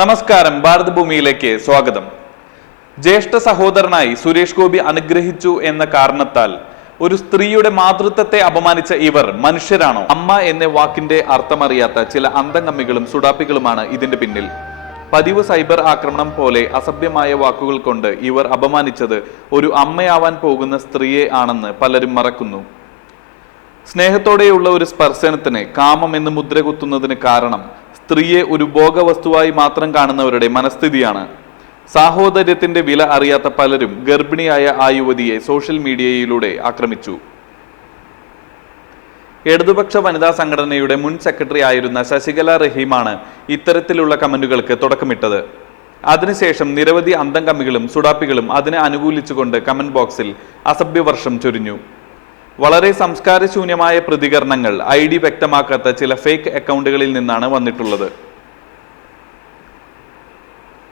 നമസ്കാരം ഭാരതഭൂമിയിലേക്ക് സ്വാഗതം. ജ്യേഷ്ഠ സഹോദരനായി സുരേഷ് ഗോപി അനുഗ്രഹിച്ചു എന്ന കാരണത്താൽ ഒരു സ്ത്രീയുടെ മാതൃത്വത്തെ അപമാനിച്ച ഇവർ മനുഷ്യരാണോ? അമ്മ എന്ന വാക്കിന്റെ അർത്ഥമറിയാത്ത ചില അന്തംഗമ്മികളും സുഡാപ്പികളുമാണ് ഇതിന്റെ പിന്നിൽ. പതിവ് സൈബർ ആക്രമണം പോലെ അസഭ്യമായ വാക്കുകൾ കൊണ്ട് ഇവർ അപമാനിച്ചത് ഒരു അമ്മയാവാൻ പോകുന്ന സ്ത്രീയെ ആണെന്ന് പലരും മറക്കുന്നു. സ്നേഹത്തോടെയുള്ള ഒരു സ്പർശനത്തിന് കാമം എന്ന് മുദ്ര കുത്തുന്നതിന് കാരണം സ്ത്രീയെ ഒരു ഭോഗവസ്തുവായി മാത്രം കാണുന്നവരുടെ മനസ്ഥിതിയാണ്. സാഹോദര്യത്തിന്റെ വില അറിയാത്ത പലരും ഗർഭിണിയായ ആ യുവതിയെ സോഷ്യൽ മീഡിയയിലൂടെ ആക്രമിച്ചു. ഇടതുപക്ഷ വനിതാ സംഘടനയുടെ മുൻ സെക്രട്ടറി ആയിരുന്ന ശശികല റഹീമാണ് ഇത്തരത്തിലുള്ള കമന്റുകൾക്ക് തുടക്കമിട്ടത്. അതിനുശേഷം നിരവധി അന്തംകമ്മികളും സുഡാപ്പികളും അതിനെ അനുകൂലിച്ചുകൊണ്ട് കമന്റ് ബോക്സിൽ അസഭ്യവർഷം ചൊരിഞ്ഞു. വളരെ സംസ്കാരശൂന്യമായ പ്രതികരണങ്ങൾ ഐ ഡി വ്യക്തമാക്കാത്ത ചില ഫേക്ക് അക്കൗണ്ടുകളിൽ നിന്നാണ് വന്നിട്ടുള്ളത്.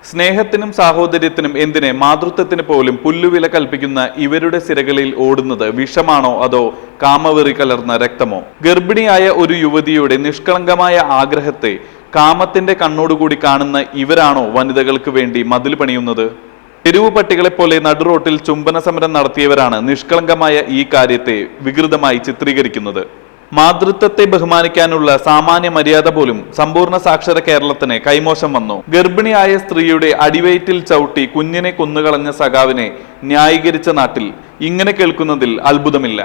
സ്നേഹത്തിനും സാഹോദര്യത്തിനും എന്തിന് മാതൃത്വത്തിന് പോലും പുല്ലുവില കൽപ്പിക്കുന്ന ഇവരുടെ സിരകളിൽ ഓടുന്നത് വിഷമാണോ അതോ കാമവെറി കലർന്ന രക്തമോ? ഗർഭിണിയായ ഒരു യുവതിയുടെ നിഷ്കളങ്കമായ ആഗ്രഹത്തെ കാമത്തിന്റെ കണ്ണോടുകൂടി കാണുന്ന ഇവരാണോ വനിതകൾക്ക് വേണ്ടി മതിൽ പണിയുന്നത്? തെരുവു പട്ടികളെ പോലെ നടുറോട്ടിൽ ചുംബന സമരം നടത്തിയവരാണ് നിഷ്കളങ്കമായ ഈ കാര്യത്തെ വികൃതമായി ചിത്രീകരിക്കുന്നത്. മാതൃത്വത്തെ ബഹുമാനിക്കാനുള്ള സാമാന്യ മര്യാദ പോലും സമ്പൂർണ സാക്ഷര കേരളത്തിന് കൈമോശം വന്നു. ഗർഭിണിയായ സ്ത്രീയുടെ അടിവയറ്റിൽ ചവിട്ടി കുഞ്ഞിനെ കൊന്നുകളഞ്ഞ സഖാവിനെ ന്യായീകരിച്ച നാട്ടിൽ ഇങ്ങനെ കേൾക്കുന്നതിൽ അത്ഭുതമില്ല.